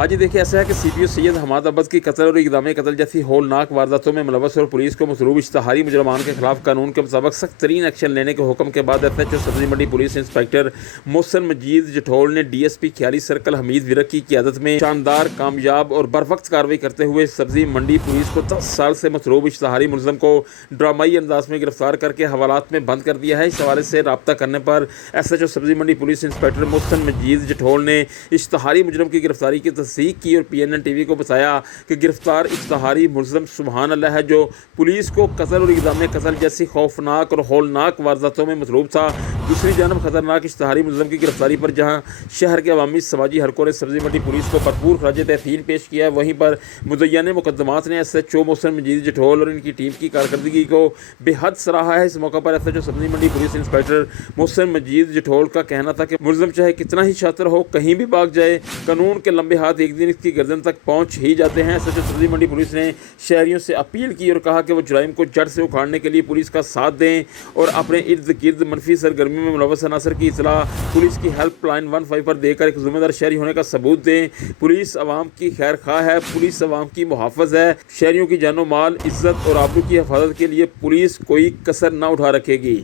आज देखिए ऐसा है कि CPO सैयद हमाद अब्बस की कत्ल और इक़दाम कत्ल जैसी होलनाक वारदातों में मुलव्वस और पुलिस को मसरूब इश्तिहारी मुजरमान के खिलाफ कानून के मुताबिक सख्त तरीन एक्शन लेने के हुक्म के बाद SHO सब्जी मंडी पुलिस इंस्पेक्टर मोहसिन मजीद जठोल ने DSP खियाली सर्कल हमीद विरक की क़ियादत में शानदार, कामयाब और बरवक्त कार्रवाई करते हुए सब्जी मंडी पुलिस को 10 साल से मसरूब इश्तिहारी मुलज़म को ड्रामाई अंदाज में गिरफ्तार करके हवालात में बंद कर दिया है। इस हवाले से रब्ता करने पर SHO सब्जी मंडी पुलिस इंस्पेक्टर मोहसिन मजीद जठोल ने इश्तिहारी मुजरम की गिरफ्तारी की तस्दीक की और PNN TV को बताया कि गिरफ्तार इश्तिहारी मुलज़म सुबहान अल्लाह है, जो पुलिस को कत्ल और इक़दाम कत्ल जैसी खौफनाक और होलनाक वारदातों में मसरूब था। दूसरी जानब खतरनाक इश्तिहारी मुलज़म की गिरफ्तारी पर जहाँ शहर के अवामी समाजी हरकों ने सब्जी मंडी पुलिस को भरपूर खराज तहसीन पेश किया है, वहीं पर मुदय्यन मुकदमात ने SHO मोहसिन मजीद जठोल और इनकी टीम की कारकर्दगी को बेहद सराहा है। इस मौके पर SHO सब्जी मंडी पुलिस इंस्पेक्टर मोहसिन मजीद जठोल का कहना था कि मुलज़म चाहे कितना ही शातिर हो, कहीं भी भाग जाए, कानून के लंबे हाथ एक दिन इसकी गर्दन तक पहुंच ही जाते हैं। SHO सब्जी मंडी पुलिस ने शहरियों से अपील की और कहा कि वो जुराइम को जड़ से उखाड़ने के लिए पुलिस का साथ दें और अपने इर्द गिर्द मनफी सरगर्मी में मुलव्वस अनासर की इतला पुलिस की हेल्पलाइन 15 पर देकर एक ज़िम्मेदार शहरी होने का सबूत दें। पुलिस अवाम की खैर खा है, पुलिस अवाम की मुहाफ़िज़ है। शहरियों की जानो माल, इज़्ज़त और आबरू की हिफाजत के लिए पुलिस कोई कसर न उठा रखेगी।